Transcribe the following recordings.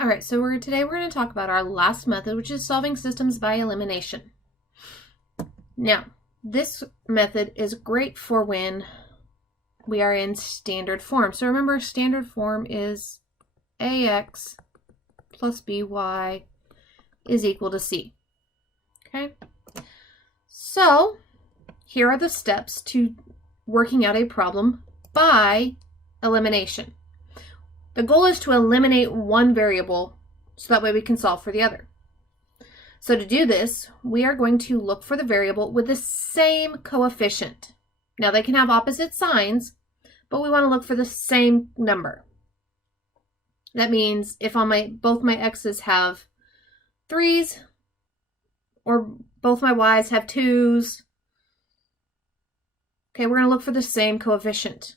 All right, so today we're going to talk about our last method, which is solving systems by elimination. Now, this method is great for when we are in standard form. So remember, standard form is ax plus by is equal to c. Okay? So here are the steps to working out a problem by elimination. The goal is to eliminate one variable so that way we can solve for the other. So to do this, we are going to look for the variable with the same coefficient. Now they can have opposite signs, but we want to look for the same number. That means if on both my x's have 3's or both my y's have 2's, okay, we're going to look for the same coefficient.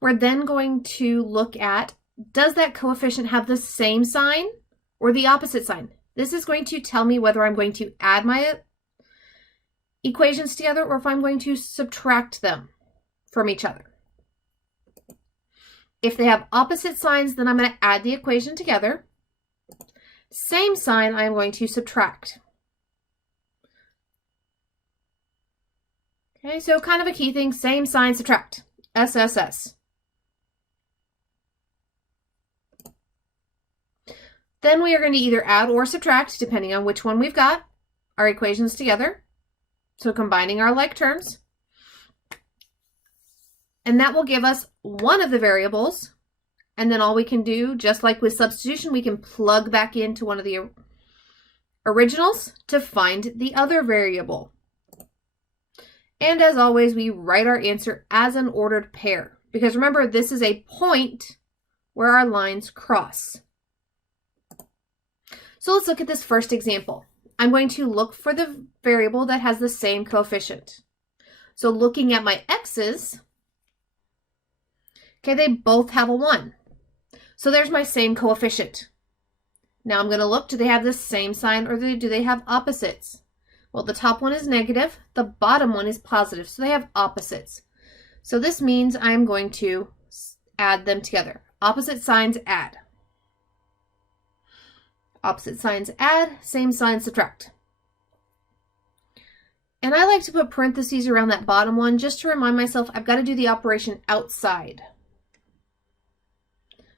We're then going to look at, does that coefficient have the same sign or the opposite sign? This is going to tell me whether I'm going to add my equations together or if I'm going to subtract them from each other. If they have opposite signs, then I'm going to add the equation together. Same sign, I'm going to subtract. Okay, so kind of a key thing, same sign, subtract. SSS. Then we are going to either add or subtract, depending on which one we've got, our equations together. So combining our like terms. And that will give us one of the variables. And then all we can do, just like with substitution, we can plug back into one of the originals to find the other variable. And as always, we write our answer as an ordered pair. Because remember, this is a point where our lines cross. So let's look at this first example. I'm going to look for the variable that has the same coefficient. So looking at my x's, okay, they both have a 1. So there's my same coefficient. Now I'm going to look, do they have the same sign or do they have opposites? Well, the top one is negative, the bottom one is positive, so they have opposites. So this means I'm going to add them together. Opposite signs add. Opposite signs add, same signs subtract. And I like to put parentheses around that bottom one just to remind myself I've got to do the operation outside.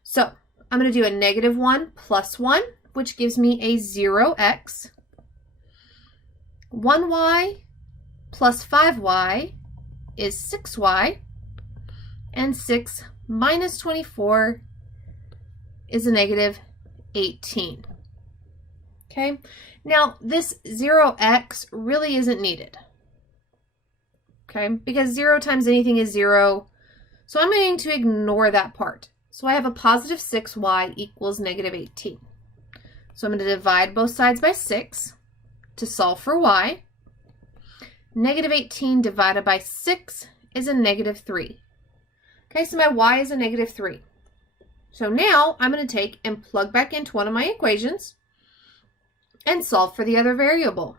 So I'm going to do a -1 plus 1, which gives me a 0x. 1y plus 5y is 6y. And 6 minus 24 is a -18. Okay, now this 0x really isn't needed. Okay, because 0 times anything is 0. So I'm going to ignore that part. So I have a positive 6y equals -18. So I'm going to divide both sides by 6 to solve for y. -18 divided by 6 is a -3. Okay, so my y is a -3. So now I'm going to take and plug back into one of my equations and solve for the other variable.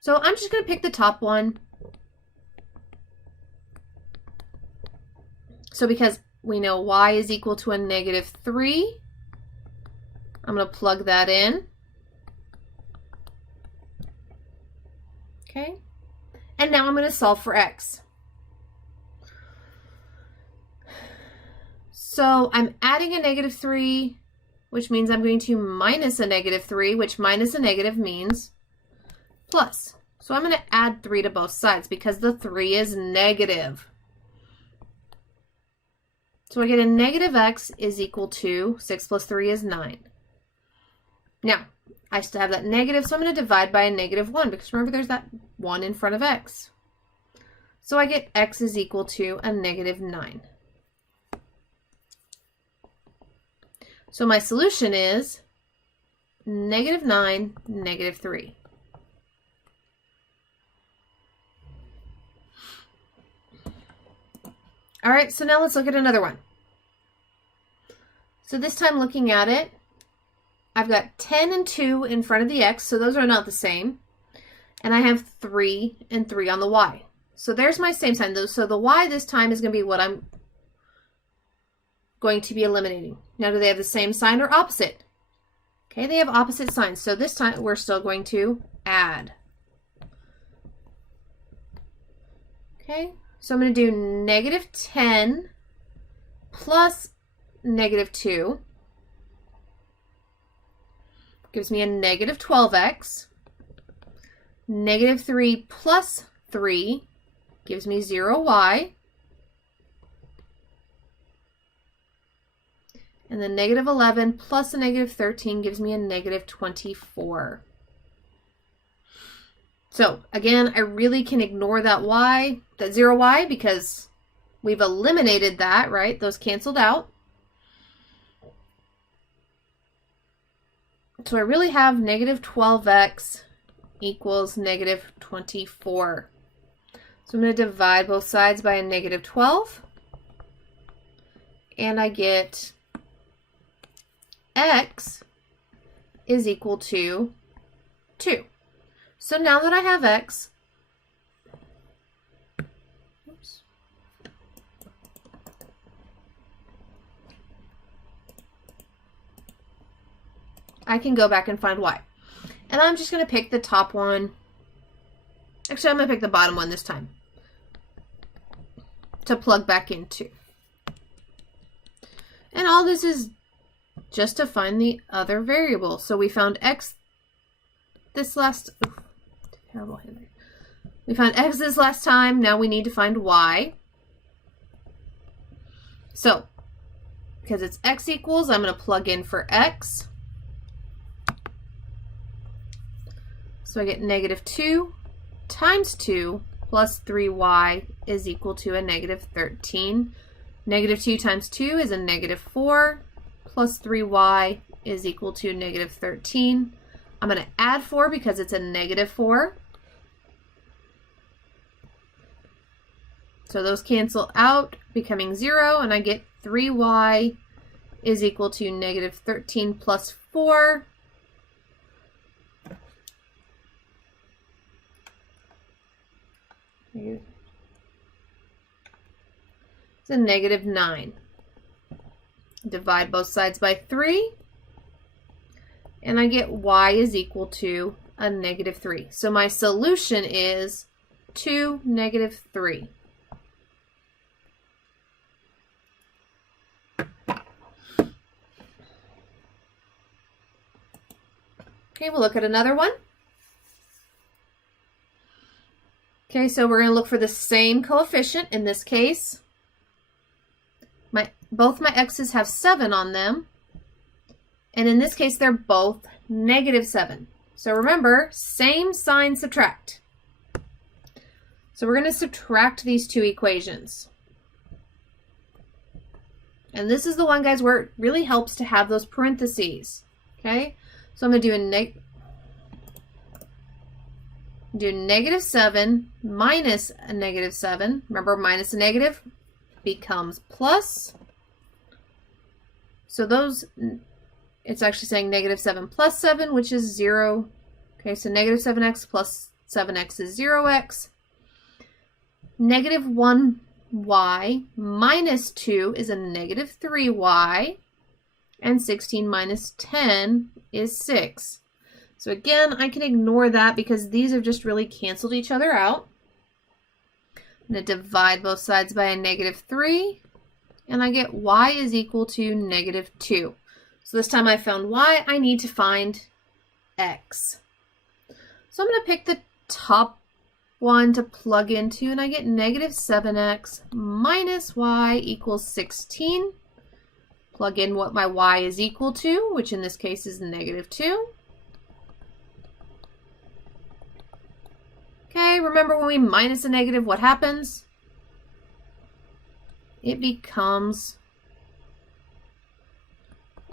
So I'm just going to pick the top one. So because we know y is equal to a -3, I'm going to plug that in. Okay, and now I'm going to solve for x. So I'm adding a -3, which means I'm going to minus a -3, which minus a negative means plus. So I'm going to add 3 to both sides because the 3 is negative. So I get a -x is equal to 6 plus 3 is 9. Now, I still have that negative, so I'm going to divide by a -1 because remember there's that 1 in front of x. So I get x is equal to a -9. So my solution is -9, -3. All right, so now let's look at another one. So this time looking at it, I've got 10 and 2 in front of the x, so those are not the same. And I have 3 and 3 on the y. So there's my same sign. So the y this time is going to be what I'm going to be eliminating. Now, do they have the same sign or opposite? Okay, they have opposite signs. So this time we're still going to add. Okay, so I'm going to do negative 10 plus negative 2. Gives me a negative 12x. Negative 3 plus 3 gives me 0y. And then negative 11 plus a negative 13 gives me a negative 24. So again, I really can ignore that y, that 0y, because we've eliminated that, right? Those canceled out. So I really have negative 12x equals negative 24. So I'm going to divide both sides by a negative 12. And I get x is equal to 2. So now that I have x, oops, I can go back and find y. And I'm just going to pick the top one. Actually, I'm going to pick the bottom one this time to plug back into. And all this is just to find the other variable. So we found x this last, terrible handwriting. We found x this last time. Now we need to find y. So, because it's x equals, I'm going to plug in for x. So I get negative 2 times 2 plus 3y is equal to a negative 13. Negative 2 times 2 is a negative 4 plus 3y is equal to negative 13. I'm going to add 4 because it's a negative 4. So those cancel out, becoming 0, and I get 3y is equal to negative 13 plus 4. It's a negative 9. Divide both sides by 3. And I get y is equal to a negative 3. So my solution is 2, negative 3. Okay, we'll look at another one. Okay, so we're going to look for the same coefficient. In this case, both my x's have 7 on them. And in this case, they're both negative 7. So remember, same sign, subtract. So we're going to subtract these two equations. And this is the one, guys, where it really helps to have those parentheses. Okay, so I'm going to do negative 7 minus a negative 7. Remember, minus a negative becomes plus. So those, it's actually saying negative 7 plus 7, which is 0. Okay, so negative 7x plus 7x is 0x. Negative 1y minus 2 is a negative 3y. And 16 minus 10 is 6. So again, I can ignore that because these have just really canceled each other out. I'm going to divide both sides by a negative 3. And I get y is equal to negative 2. So this time I found y, I need to find x. So I'm going to pick the top one to plug into, and I get negative 7x minus y equals 16. Plug in what my y is equal to, which in this case is negative 2. Okay, remember when we minus a negative, what happens? It becomes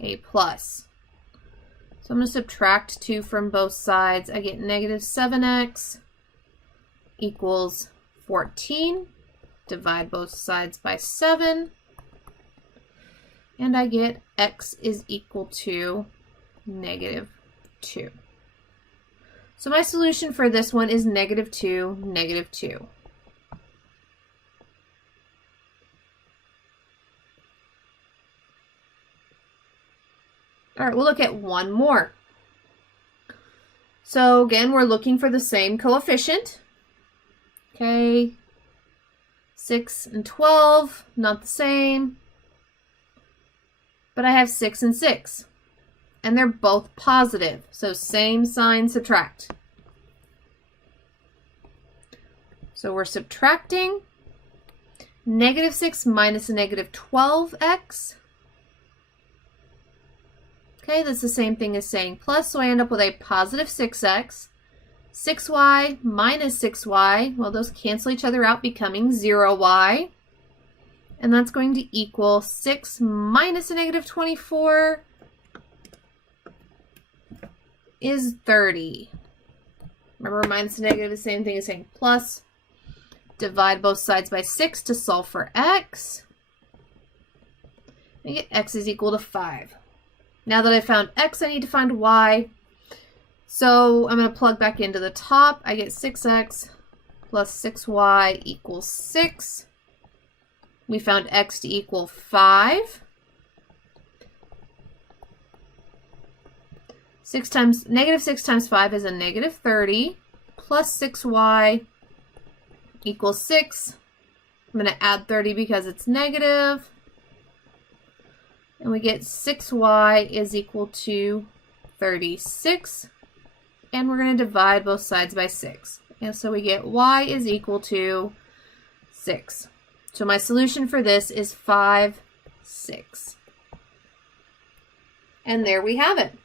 a plus. So I'm going to subtract 2 from both sides. I get negative 7x equals 14. Divide both sides by 7. And I get x is equal to negative 2. So my solution for this one is negative 2, negative 2. All right, we'll look at one more. So again, we're looking for the same coefficient. Okay, 6 and 12, not the same. But I have 6 and 6. And they're both positive. So same sign, subtract. So we're subtracting -6 minus a -12x. Okay, that's the same thing as saying plus, so I end up with a positive 6x. 6y minus 6y, well, those cancel each other out, becoming 0y. And that's going to equal 6 minus a -24 is 30. Remember, minus and negative is the same thing as saying plus. Divide both sides by 6 to solve for x. And get x is equal to 5. Now that I found x, I need to find y. So I'm going to plug back into the top. I get 6x plus 6y equals 6. We found x to equal 5. -6 times 5 is a -30, plus 6y equals 6. I'm going to add 30 because it's negative. And we get 6y is equal to 36. And we're going to divide both sides by 6. And so we get y is equal to 6. So my solution for this is 5, 6. And there we have it.